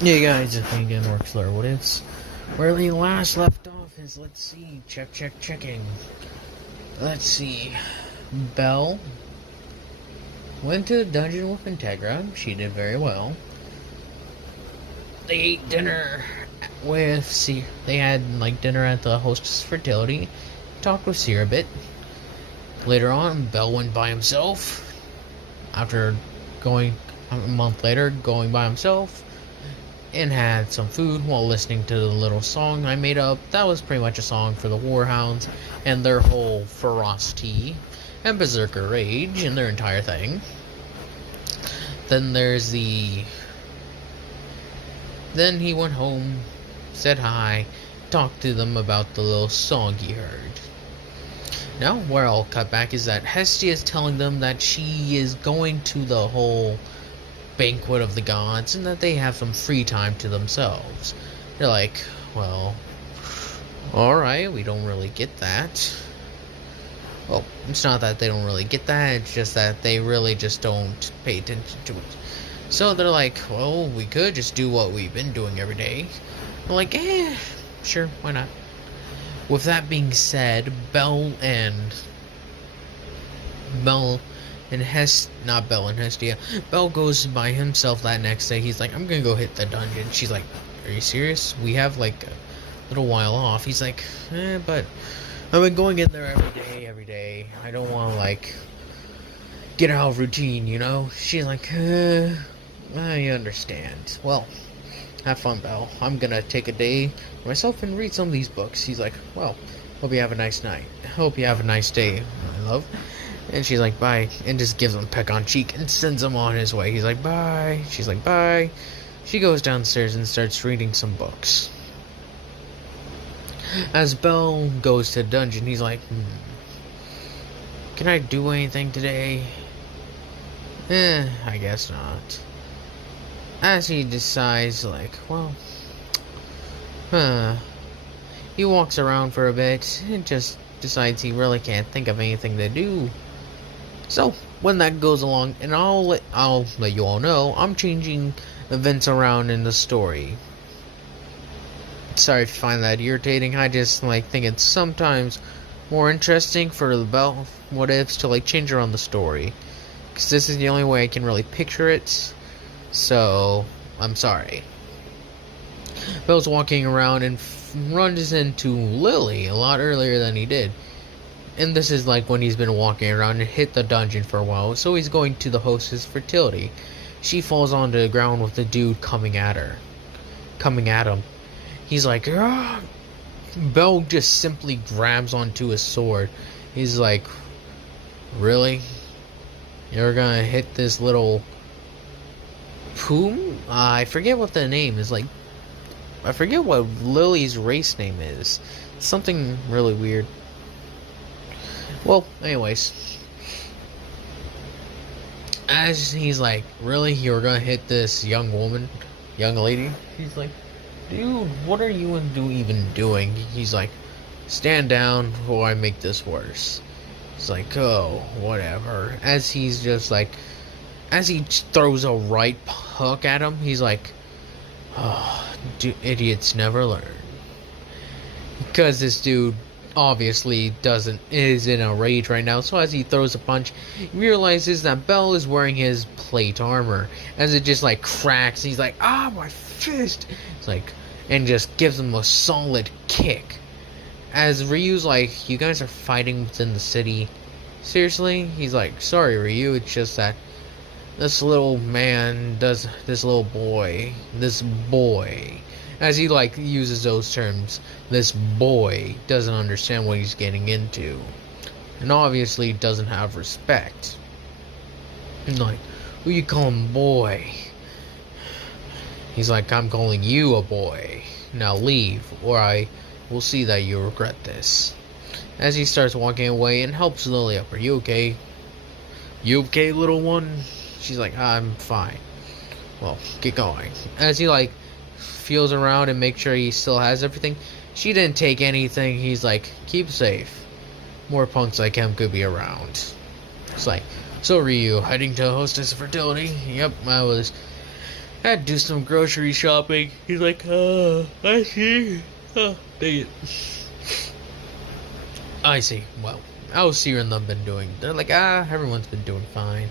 Hey guys, it's me again, Mark Slayer. What is? Where we last left off is, let's see, checking. Let's see. Belle went to the dungeon with Integra. She did very well. They ate dinner they had like dinner at the hostess fertility. Talked with Seer a bit. Later on, Belle went by himself. After going a month later, going by himself. And had some food while listening to the little song I made up. That was pretty much a song for the Warhounds and their whole ferocity and berserker rage and their entire thing. Then Then he went home, said hi, talked to them about the little song he heard. Now, where I'll cut back is that Hestia is telling them that she is going to the whole banquet of the gods and that they have some free time to themselves. They're like, well, alright, we don't really get that. Well, it's not that they don't really get that, it's just that they really just don't pay attention to it. So they're like, well, we could just do what we've been doing every day. I'm like, sure, why not? With that being said, Belle and Hestia. Belle goes by himself that next day. He's like, I'm gonna go hit the dungeon. She's like, are you serious? We have like a little while off. He's like, but I've been going in there every day. I don't want to like get out of routine, you know? She's like, I understand. Well, have fun, Belle. I'm gonna take a day for myself and read some of these books. He's like, well, hope you have a nice night. Hope you have a nice day, my love. And she's like, bye, and just gives him a peck on cheek and sends him on his way. He's like, bye. She's like, bye. She goes downstairs and starts reading some books. As Belle goes to the dungeon, he's like, can I do anything today? I guess not. As he decides, like, well, he walks around for a bit and just decides he really can't think of anything to do. So, when that goes along, and I'll let you all know, I'm changing events around in the story. Sorry if you find that irritating. I just think it's sometimes more interesting for the Belle what ifs to change around the story, because this is the only way I can really picture it. So, I'm sorry. Belle's walking around and runs into Lily a lot earlier than he did. And this is when he's been walking around and hit the dungeon for a while, so he's going to the hostess fertility. She falls onto the ground with the dude coming at him. He's like, ah! Belle just simply grabs onto his sword. He's like, really? You're gonna hit this little Poom? I forget what the name is. I forget what Lily's race name is. Something really weird. Well, anyways. As he's like, really? You're gonna hit this young lady? He's like, dude, what are you even doing? He's like, stand down before I make this worse. He's like, oh, whatever. As he's just as he throws a right hook at him, he's like, oh, idiots never learn. Because this dude obviously is in a rage right now, so as he throws a punch, he realizes that Belle is wearing his plate armor. As it just cracks, he's like, ah, my fist! It's and just gives him a solid kick. As Ryu's like, you guys are fighting within the city. Seriously? He's like, sorry Ryu, it's just that this boy, as he uses those terms, this boy doesn't understand what he's getting into, and obviously doesn't have respect. And who you calling boy? He's like, I'm calling you a boy. Now leave, or I will see that you regret this. As he starts walking away and helps Lily up. Are you okay? You okay, little one? She's like, I'm fine. Well, get going. As he feels around and makes sure he still has everything. She didn't take anything. He's like, keep safe. More punks like him could be around. It's like, so Ryu, heading to hostess fertility? Yep, I was I had to do some grocery shopping. He's like, I see. Dang it. I see. Well, how Seer and them been doing? They're like, everyone's been doing fine.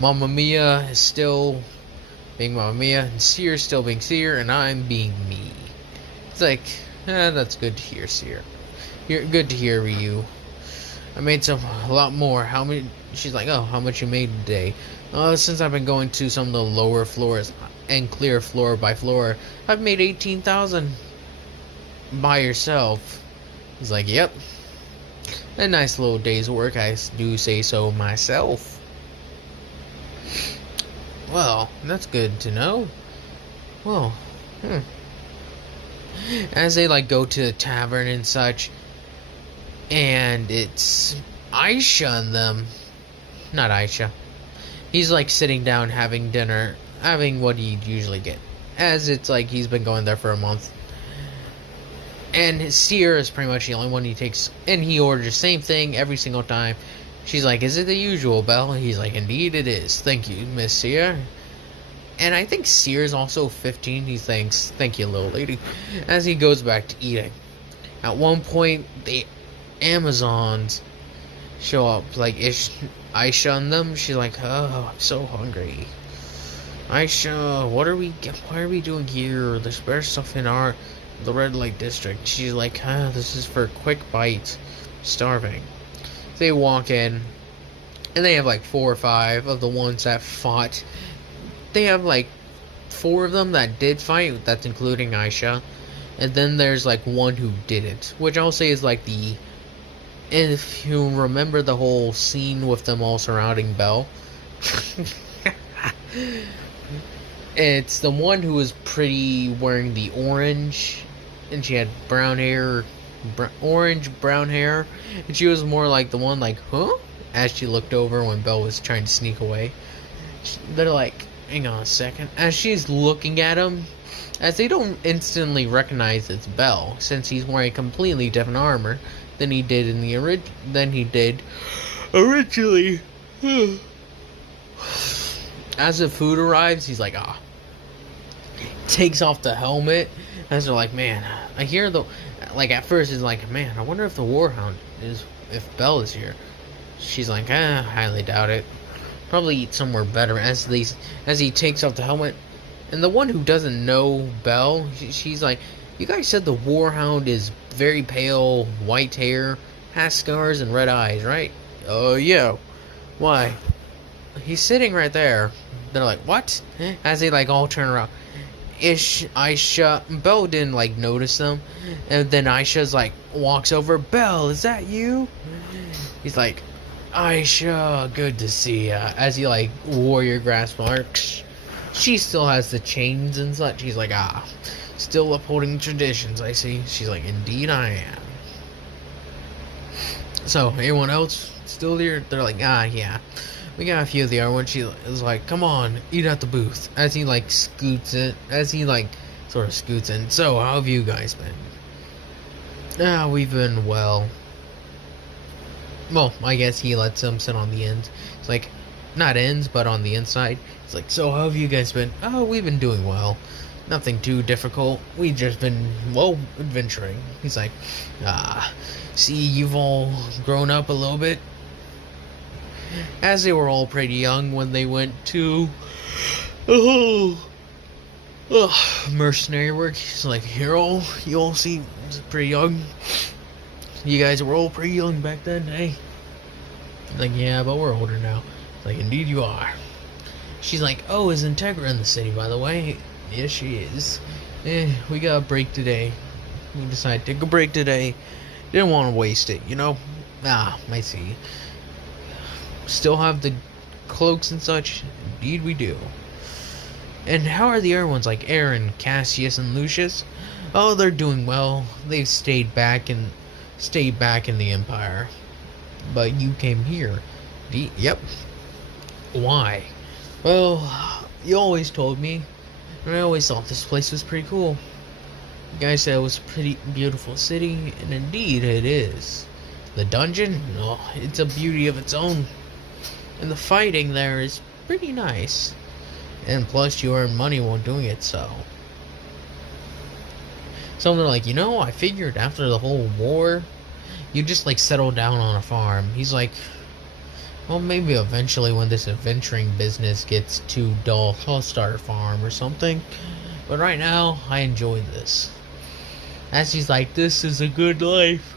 Mamma Mia is still being Mamma Mia, and Seer's still being Seer, and I'm being me. It's like, that's good to hear, Seer. Good to hear, Ryu. I made a lot more. How many? She's like, how much you made today? Since I've been going to some of the lower floors and clear floor by floor, I've made 18,000 by yourself. He's like, yep. A nice little day's work, I do say so myself. Well, that's good to know. Well, as they go to the tavern and such, and it's Aisha and them. Not Aisha. He's sitting down having dinner, having what he'd usually get, as it's he's been going there for a month. And Seer is pretty much the only one he takes, and he orders the same thing every single time. She's like, is it the usual, Belle? He's like, indeed it is. Thank you, Miss Seer. And I think Seer's also 15. He thanks, thank you, little lady, as he goes back to eating. At one point, the Amazons show up, Aisha and them. She's like, I'm so hungry. Aisha, why are we doing here? There's better stuff in the red light district. She's like, this is for quick bites. Starving. They walk in, and they have 4 or 5 of the ones that fought. They have 4 of them that did fight. That's including Aisha. And then there's one who didn't, which I'll say is if you remember the whole scene with them all surrounding Belle. It's the one who was pretty, wearing the orange, and she had brown hair, orange brown hair, and she was more the one huh? As she looked over when Belle was trying to sneak away. They're like, hang on a second. As she's looking at him, as they don't instantly recognize it's Belle, since he's wearing completely different armor than he did in the originally. As the food arrives, he's like, takes off the helmet, as they're like, man, I hear at first he's like, man, I wonder if the Warhound if Belle is here. She's like, highly doubt it. Probably eat somewhere better. As he takes off the helmet, and the one who doesn't know Belle, she's like, you guys said the Warhound is very pale, white hair, has scars and red eyes, right? Oh, yeah. Why? He's sitting right there. They're like, what? As they all turn around. Aisha, Belle didn't notice them, and then Aisha's walks over. Belle, is that you? He's like, Aisha, good to see ya. As he warrior grasp marks. She still has the chains and such. He's like, still upholding traditions, I see. She's like, indeed I am. So, anyone else still here? They're like, yeah. We got a few of the other ones. She is like, come on, eat at the booth. As he scoots it. As he sort of scoots in. So, how have you guys been? We've been well. Well, I guess he lets them sit on the ends. It's like, not ends, but on the inside. It's like, so how have you guys been? Oh, we've been doing well. Nothing too difficult. We've just been, adventuring. He's like, see, you've all grown up a little bit. As they were all pretty young when they went to mercenary work. He's like, you all seem pretty young. You guys were all pretty young back then, eh? Like, yeah, but we're older now. Like, indeed you are. She's like, is Integra in the city, by the way? Yes, she is. We got a break today. We decided to take a break today. Didn't want to waste it, you know? I see. Still have the cloaks and such? Indeed we do. And how are the other ones, like Aaron, Cassius, and Lucius? Oh, they're doing well. They've stayed back in the Empire. But you came here. Yep. Why? Well, you always told me, and I always thought this place was pretty cool. You guys said it was a pretty beautiful city, and indeed it is. The dungeon? No, it's a beauty of its own. And the fighting there is pretty nice. And plus, you earn money while doing it, so. So they're like, I figured after the whole war, you just like settle down on a farm. He's like, well, maybe eventually when this adventuring business gets too dull, I'll start a farm or something. But right now, I enjoy this. As he's like, this is a good life.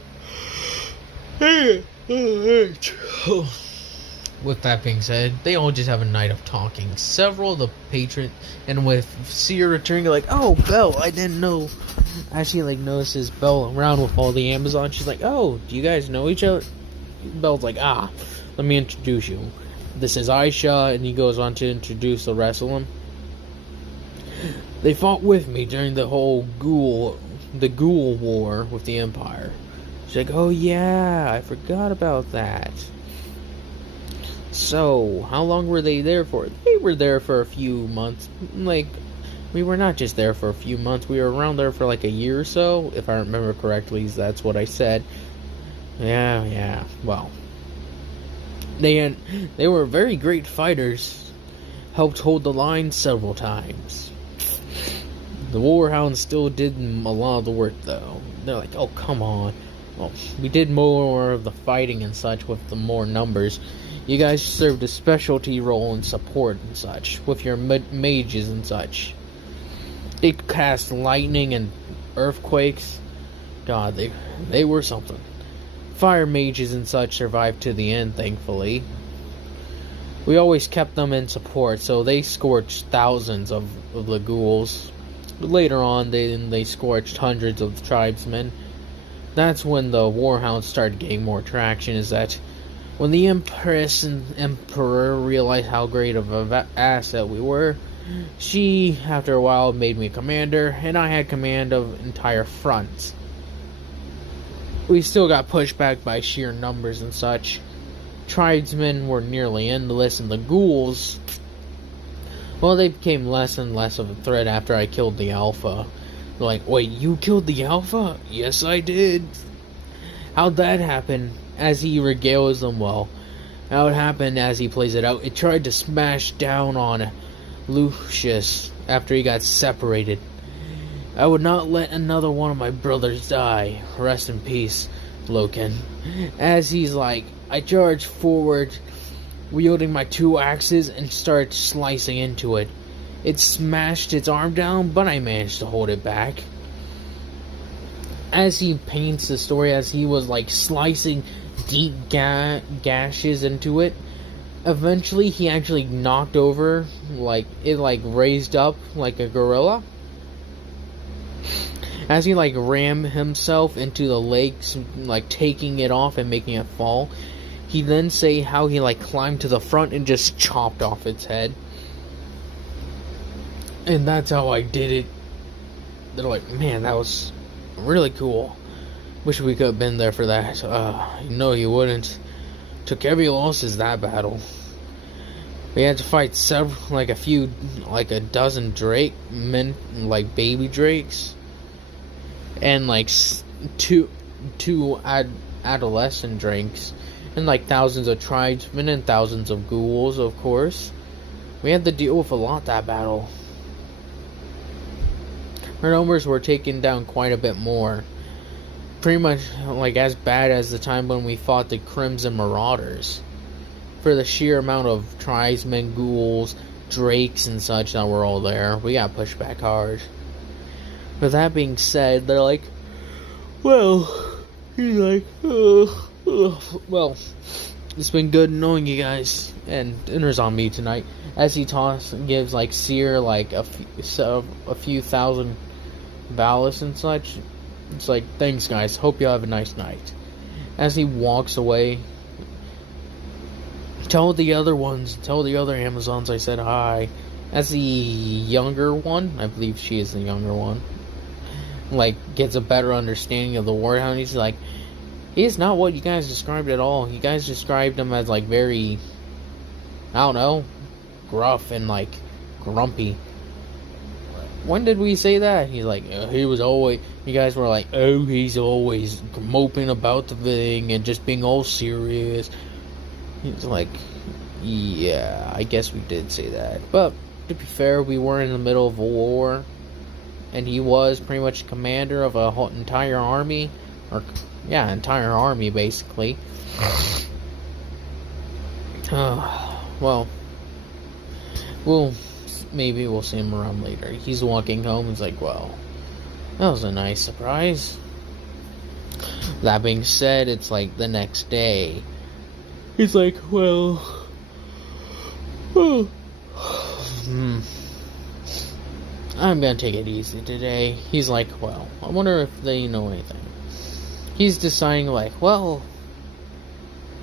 With that being said, they all just have a night of talking. Several of the patrons, and with Seer returning, like, oh, Belle, I didn't know. As she like notices Belle around with all the Amazons, she's like, oh, do you guys know each other? Belle's like, let me introduce you. This is Aisha, and he goes on to introduce the rest of them. They fought with me during the whole ghoul war with the Empire. She's like, oh yeah, I forgot about that. So, how long were they there for? They were there for a few months. Like, we were not just there for a few months. We were around there for like a year or so. If I remember correctly, that's what I said. Yeah. Well, they were very great fighters. Helped hold the line several times. The Warhounds still did a lot of the work, though. They're like, oh, come on. Well, we did more of the fighting and such with the more numbers. You guys served a specialty role in support and such, with your mages and such. They cast lightning and earthquakes. God, they were something. Fire mages and such survived to the end, thankfully. We always kept them in support, so they scorched thousands of the ghouls. Later on, they scorched hundreds of tribesmen. That's when the Warhounds started getting more traction, is that when the Empress and Emperor realized how great of an asset we were, she, after a while, made me commander, and I had command of entire fronts. We still got pushed back by sheer numbers and such. Tribesmen were nearly endless, and the ghouls, well, they became less and less of a threat after I killed the Alpha. They're like, wait, you killed the Alpha? Yes, I did. How'd that happen? As he regales them, well, how it happened as he plays it out, it tried to smash down on Lucius after he got separated. I would not let another one of my brothers die. Rest in peace, Loken. As he's like, I charged forward, wielding my 2 axes, and started slicing into it. It smashed its arm down, but I managed to hold it back. As he paints the story, as he was like slicing deep gashes into it, eventually he actually knocked over, like it like raised up like a gorilla. As he like rammed himself into the legs, like taking it off and making it fall, he then say how he like climbed to the front and just chopped off its head. And that's how I did it. They're like, man, that was really cool. Wish we could have been there for that. No, you wouldn't. Took heavy losses that battle. We had to fight several, like a dozen drake men, like baby drakes, and like two adolescent drakes, and like thousands of tribesmen and thousands of ghouls. Of course, we had to deal with a lot that battle. Our numbers were taken down quite a bit more. Pretty much like as bad as the time when we fought the Crimson Marauders. For the sheer amount of tribesmen, ghouls, drakes, and such that were all there, we got pushed back hard. With that being said, they're like, well, he's like, well, it's been good knowing you guys, and dinner's on me tonight. As he gives like Seer like a few thousand ballast and such. It's like, thanks guys, hope you have a nice night. As he walks away, tell the other Amazons I said hi. As the younger one, I believe she is the younger one, like gets a better understanding of the Warhound, he's like, he's not what you guys described at all. You guys described him as like very, I don't know, gruff and like grumpy. When did we say that? He's like, he was always, you guys were like, oh, he's always moping about the thing and just being all serious. He's like, yeah, I guess we did say that. But to be fair, we were in the middle of a war, and he was pretty much commander of a whole entire army, or yeah, entire army basically. Well, maybe we'll see him around later. He's walking home. He's like, well, that was a nice surprise. That being said, it's like the next day. He's like, well, I'm gonna take it easy today. He's like, well, I wonder if they know anything. He's deciding, like, well,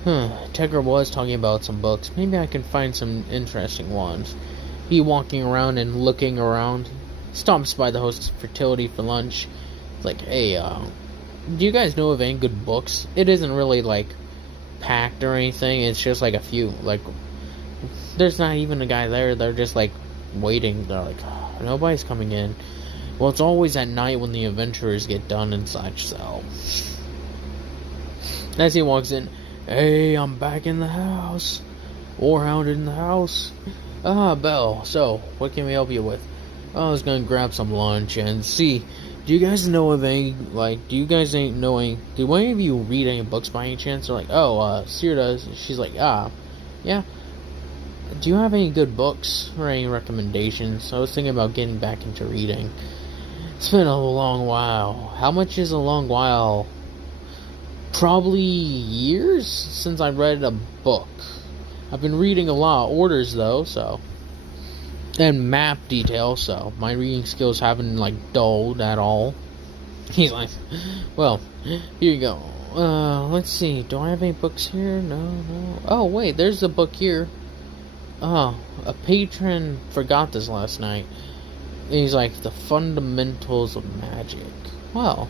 Tegra was talking about some books. Maybe I can find some interesting ones. He walking around and looking around. Stops by the host's fertility for lunch. It's like, hey, do you guys know of any good books? It isn't really, like, packed or anything. It's just, like, a few. Like, there's not even a guy there. They're just, like, waiting. They're like, nobody's coming in. Well, it's always at night when the adventurers get done and such, so. As he walks in, hey, I'm back in the house. Warhound in the house. Belle, so, what can we help you with? I was gonna grab some lunch and see. Do you guys know of any, like, do any of you read any books by any chance? They're like, Seer does. She's like, yeah. Do you have any good books or any recommendations? I was thinking about getting back into reading. It's been a long while. How much is a long while? Probably years since I read a book. I've been reading a lot of orders though, so. And map details, so my reading skills haven't, like, dulled at all. He's like, well, here you go. Let's see. Do I have any books here? No. Oh, wait, there's a book here. Oh, a patron forgot this last night. And he's like, The Fundamentals of Magic. Well,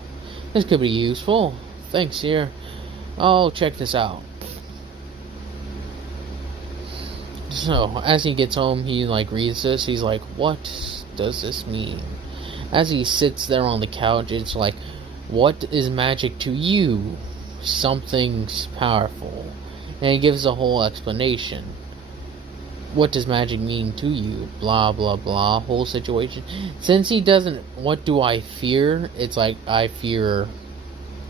this could be useful. Thanks, here. Oh, check this out. So, as he gets home, he, like, reads this. He's like, what does this mean? As he sits there on the couch, it's like, what is magic to you? Something's powerful. And he gives a whole explanation. What does magic mean to you? Blah, blah, blah. Whole situation. Since he doesn't, what do I fear? It's like, I fear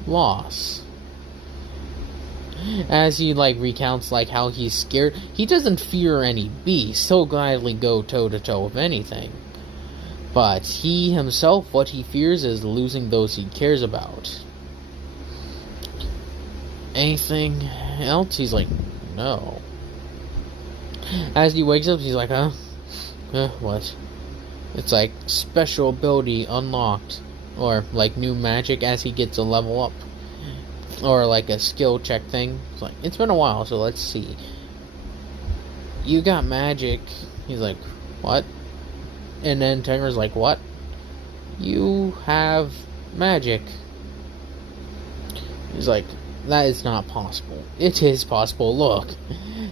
loss. As he, like, recounts, like, how he's scared. He doesn't fear any beast. He'll gladly go toe-to-toe with anything. But he himself, what he fears is losing those he cares about. Anything else? He's like, no. As he wakes up, he's like, huh? What? It's like, special ability unlocked. Or, like, new magic as he gets a level up. Or, like, a skill check thing. It's like, it's been a while, so let's see. You got magic. He's like, what? And then Tegra's like, what? You have magic. He's like, that is not possible. It is possible, look.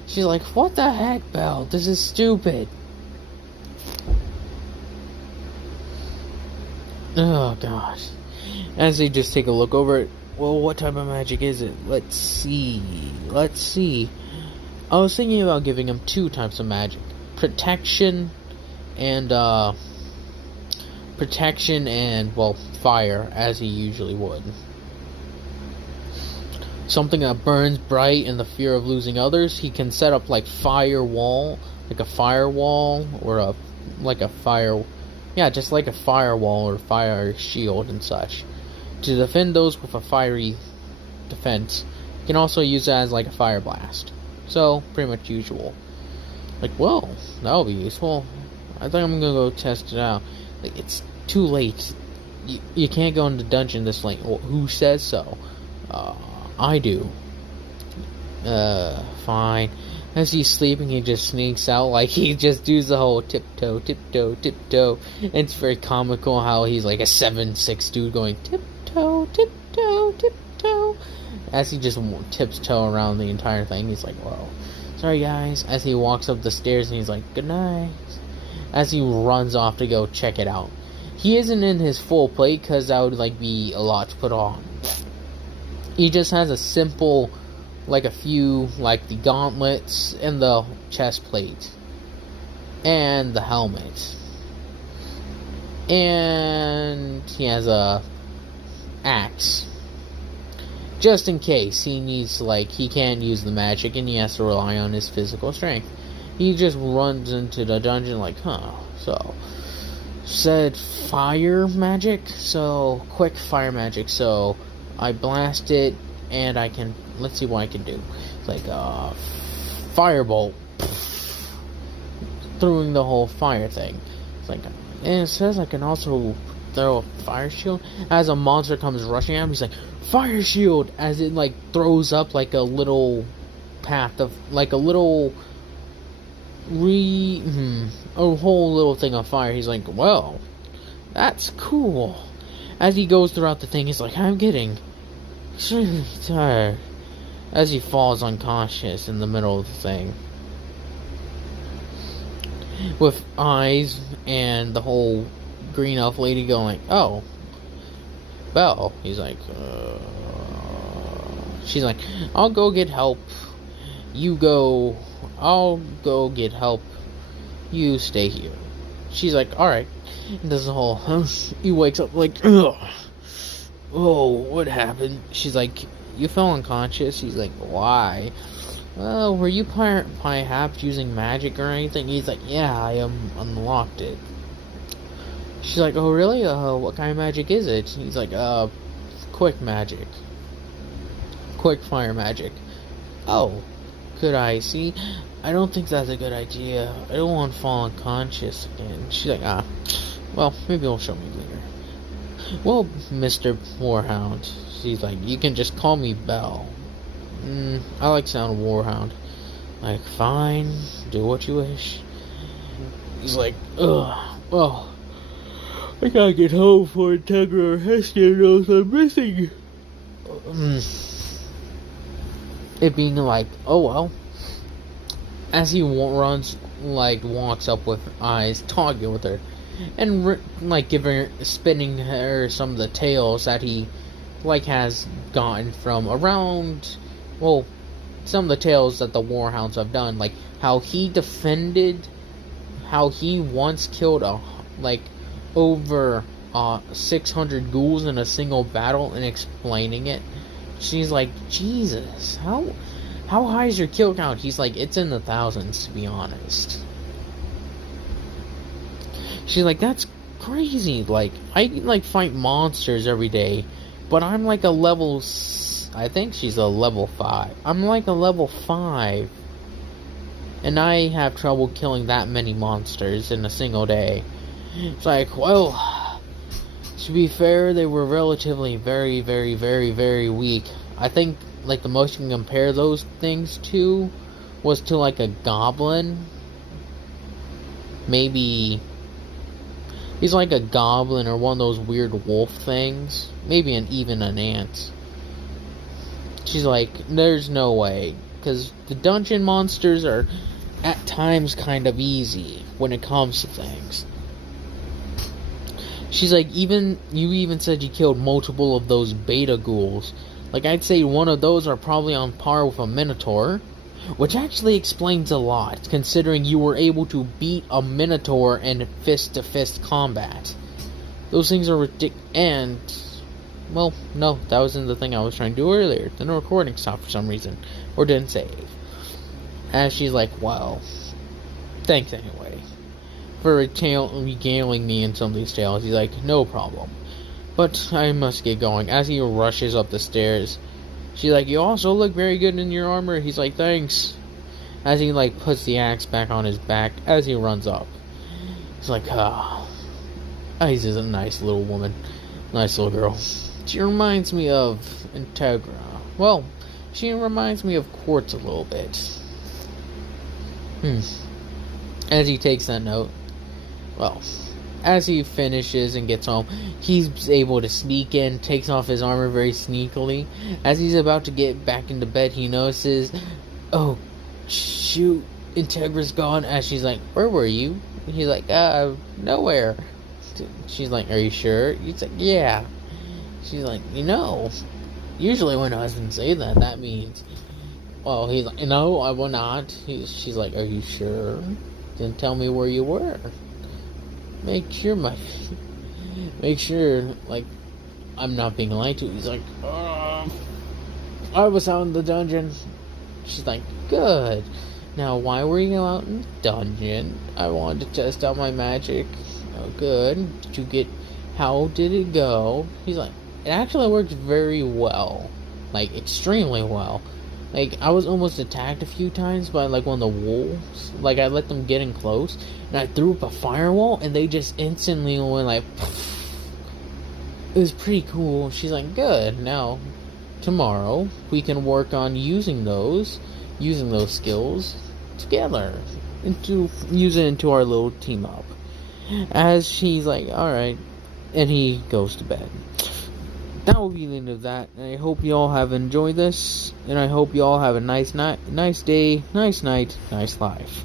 She's like, what the heck, Belle? This is stupid. Oh, gosh. As they just take a look over it, well, what type of magic is it? Let's see. I was thinking about giving him two types of magic. Protection and, well, fire, as he usually would. Something that burns bright in the fear of losing others. He can set up, like, firewall, or just like a firewall or fire shield and such. To defend those with a fiery defense. You can also use that as, like, a fire blast. So, pretty much usual. Like, whoa, that'll be useful. I think I'm gonna go test it out. Like, it's too late. You can't go into dungeon this late. Well, who says so? I do. Fine. As he's sleeping, he just sneaks out, like, he just does the whole tiptoe. And it's very comical how he's like a 7'6" dude going tiptoe. As he just tips toe around the entire thing, he's like, whoa. Sorry, guys. As he walks up the stairs, and he's like, good night. As he runs off to go check it out. He isn't in his full plate, because that would, like, be a lot to put on. He just has a simple, like, a few, like, the gauntlets and the chest plate. and the helmet. And he has a axe. Just in case he needs to, he can't use the magic and he has to rely on his physical strength. He just runs into the dungeon so said fire magic, so quick fire magic, so I blast it and I can, let's see what I can do. It's like firebolt, throwing the whole fire thing. It's like, and it says I can also throw a fire shield. As a monster comes rushing at him, he's like, fire shield, as it throws up a little path of a little a whole little thing of fire. He's like, well, that's cool. As he goes throughout the thing, he's like, I'm getting extremely tired. As he falls unconscious in the middle of the thing, with eyes and the whole green elf lady going, oh, Belle. He's like, she's like, I'll go get help. I'll go get help. You stay here. She's like, alright. Does the whole, he wakes up ugh. Oh, what happened? She's like, you fell unconscious? He's like, why? Were you perhaps using magic or anything? He's like, yeah, I unlocked it. She's like, oh really? What kind of magic is it? He's like, quick magic. Quick fire magic. Oh, could I see? I don't think that's a good idea. I don't want to fall unconscious again. She's like, well, maybe you'll show me later. Well, Mr. Warhound. She's like, you can just call me Belle. I like the sound of Warhound. Like, fine, do what you wish. He's like, well, I gotta get home for Integra or Hestia knows I'm missing. It being like, oh well. As he runs, walks up with eyes, talking with her, and spinning her some of the tales that he, has gotten from around, well, some of the tales that the Warhounds have done, how he once killed over 600 ghouls in a single battle, and explaining it. She's like, Jesus, how high is your kill count? He's like, it's in the thousands, to be honest. She's like, that's crazy. I fight monsters every day, but I'm a level, I think she's a level 5. I'm a level 5, and I have trouble killing that many monsters in a single day. It's like, well, to be fair, they were relatively very, very, very, very weak. I think, the most you can compare those things to was to, a goblin. Maybe he's like a goblin or one of those weird wolf things. Maybe even an ant. She's like, there's no way. Because the dungeon monsters are, at times, kind of easy when it comes to things. She's like, you even said you killed multiple of those beta ghouls. I'd say one of those are probably on par with a minotaur. Which actually explains a lot, considering you were able to beat a minotaur in fist-to-fist combat. Those things are ridiculous. And, well, no, that wasn't the thing I was trying to do earlier. Then the recording stopped for some reason. Or didn't save. As she's like, well, thanks anyway for regaling me in some of these tales. He's like, no problem. But I must get going. As he rushes up the stairs, she's like, you also look very good in your armor. He's like, thanks. As he, puts the axe back on his back as he runs up. He's like, he's a nice little woman. Nice little girl. She reminds me of Integra. Well, she reminds me of Quartz a little bit. As he takes that note, well, as he finishes and gets home, he's able to sneak in, takes off his armor very sneakily. As he's about to get back into bed, he notices, oh, shoot, Integra's gone. As she's like, where were you? He's like, nowhere. She's like, are you sure? He's like, yeah. She's like, usually when husbands say that, that means, well, he's like, no, I will not. She's like, are you sure? Didn't tell me where you were. Make sure my, make sure like I'm not being lied to. He's like, I was out in the dungeon. She's like, good. Now, why were you out in the dungeon? I wanted to test out my magic. Oh, good. Did you get... How did it go? He's like, it actually worked very well. Like, extremely well. Like, I was almost attacked a few times by, like, one of the wolves. Like, I let them get in close, and I threw up a firewall, and they just instantly went, like... It was pretty cool. She's like, good. Now, tomorrow, we can work on using those skills together and to use it into our little team up. As she's like, alright, and he goes to bed. That will be the end of that, and I hope you all have enjoyed this, and I hope you all have a nice night, nice day, nice night, nice life.